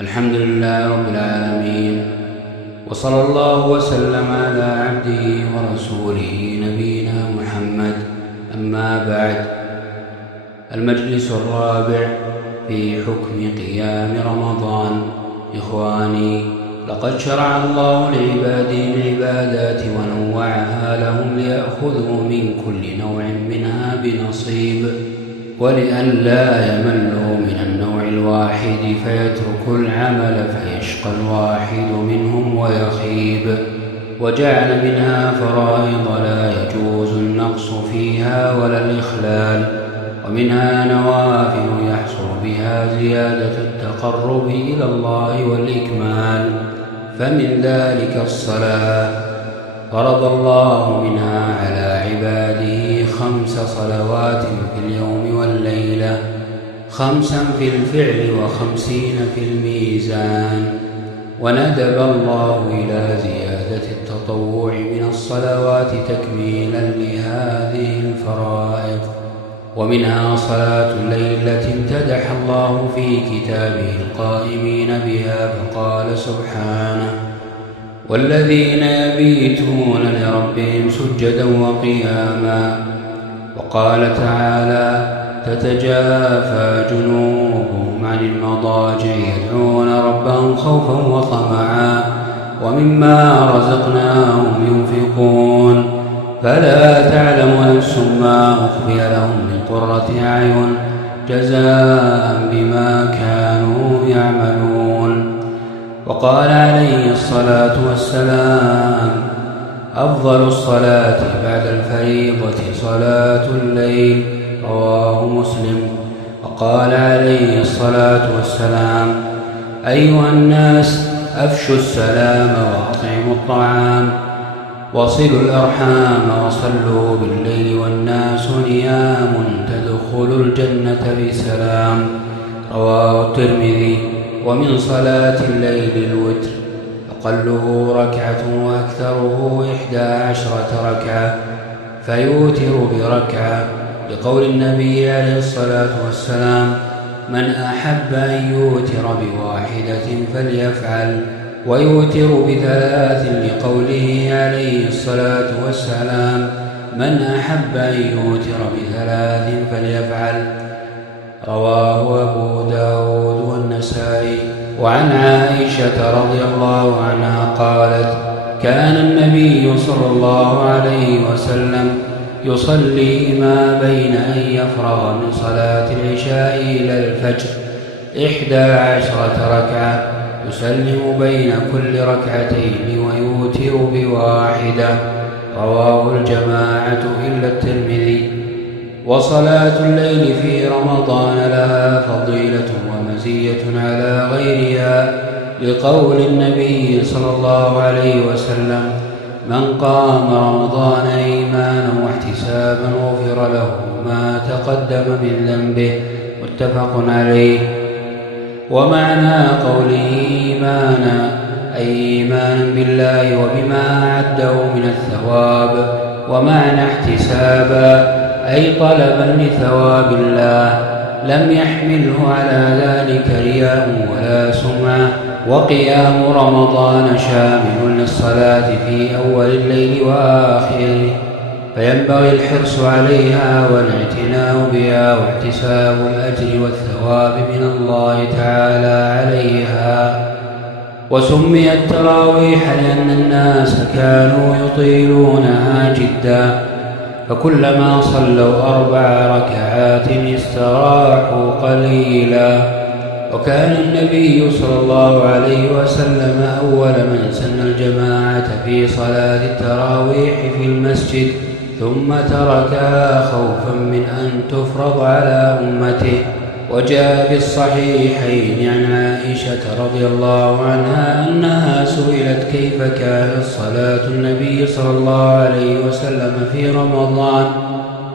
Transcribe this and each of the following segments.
الحمد لله رب العالمين، وصلى الله وسلم على عبده ورسوله نبينا محمد. أما بعد، المجلس الرابع في حكم قيام رمضان. إخواني، لقد شرع الله لعباده العبادات ونوعها لهم ليأخذوا من كل نوع منها بنصيب، ولئلا يملوا من النوع الواحد فيتركوا العمل فيشقى الواحد منهم ويخيب. وجعل منها فرائض لا يجوز النقص فيها ولا الإخلال، ومنها نوافل يحصل بها زيادة التقرب إلى الله والإكمال، فمن ذلك الصلاة. فرض الله منها على عباده 5 صلوات في اليوم والليلة، 5 في الفعل و50 في الميزان. وندب الله إلى زيادة التطوع من الصلوات تكميلا لهذه الفرائض. ومنها صلاة الليل التي امتدح الله في كتابه القائمين بها، فقال سبحانه: والذين يبيتون لربهم سجدا وقياما. وقال تعالى: تتجافى جنوبهم عن المضاجع يدعون ربهم خوفا وطمعا ومما رزقناهم ينفقون. فلا تعلم نفس ما أخفي لهم من قرة أعين جزاء بما كانوا يعملون. وقال عليه الصلاة والسلام: أفضل الصلاة بعد الفريضة صلاة الليل، رواه مسلم. وقال عليه الصلاة والسلام: أيها الناس، أفشوا السلام وأطعموا الطعام وصلوا الأرحام وصلوا بالليل والناس نيام تدخلوا الجنة بسلام، رواه الترمذي. ومن صلاة الليل الوتر، أقله ركعة وأكثره 11 ركعة، فيوتر بركعة، لقول النبي عليه الصلاة والسلام: من أحب أن يوتر بواحدة فليفعل. ويوتر ب3، لقوله عليه الصلاة والسلام: من أحب أن يوتر ب3 فليفعل، رواه أبو داود والنسائي. وعن عائشة رضي الله عنها قالت: كان النبي صلى الله عليه وسلم يصلي ما بين أن يفرغ من صلاة العشاء إلى الفجر 11 ركعة، يسلم بين كل ركعتين ويوتر بواحدة، رواه الجماعة إلا الترمذي. وصلاة الليل في رمضان لها فضيلة ومزية على غيرها، لقول النبي صلى الله عليه وسلم: من قام رمضان إيمانا واحتسابا غفر له ما تقدم من ذنبه، متفق عليه. ومعنى قوله إيمانا أي إيمانا بالله وبما أعده من الثواب، ومعنى احتسابا أي طلبا لثواب الله، لم يحمله على ذلك رياء ولا سمعة. وقيام رمضان شامل للصلاة في أول الليل وآخره، فينبغي الحرص عليها والاعتناء بها واحتساب الأجر والثواب من الله تعالى عليها. وسميت تراويح لأن الناس كانوا يطيلونها جدا، فكلما صلوا 4 ركعات استراحوا قليلا. وكان النبي صلى الله عليه وسلم أول من سن الجماعة في صلاة التراويح في المسجد، ثم تركها خوفا من أن تفرض على أمته. وجاء في الصحيحين عن عائشة رضي الله عنها أنها سئلت كيف كانت صلاة النبي صلى الله عليه وسلم في رمضان،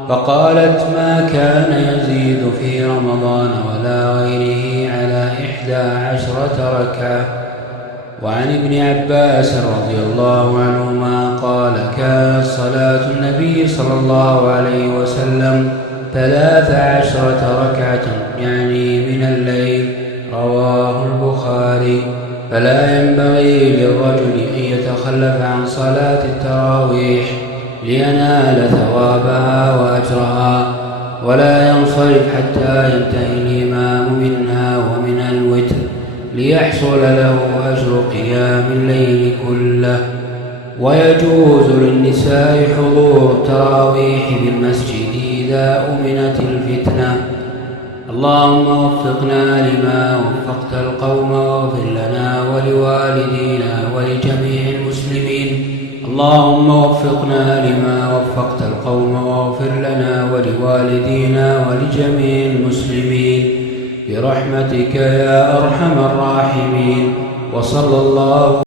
فقالت: ما كان يزيد في رمضان ولا غيره على 11 ركعة. وعن ابن عباس رضي الله عنهما قال: كانت صلاة النبي صلى الله عليه وسلم 13 ركعة، يعني من الليل، رواه البخاري. فلا ينبغي للرجل أن يتخلف عن صلاة التراويح لينال ثوابها وأجرها، ولا ينصرف حتى ينتهي الإمام منها ومن الوتر ليحصل له أجر قيام الليل كله. ويجوز للنساء حضور التراويح بالمسجد إذا أمنت الفتنة. اللهم وفقنا لما وفقت القوم واغفر لنا ولوالدينا ولجميع المسلمين. اللهم وفقنا لما وفقت القوم واغفر لنا ولوالدينا ولجميع المسلمين برحمتك يا أرحم الراحمين. وصلى الله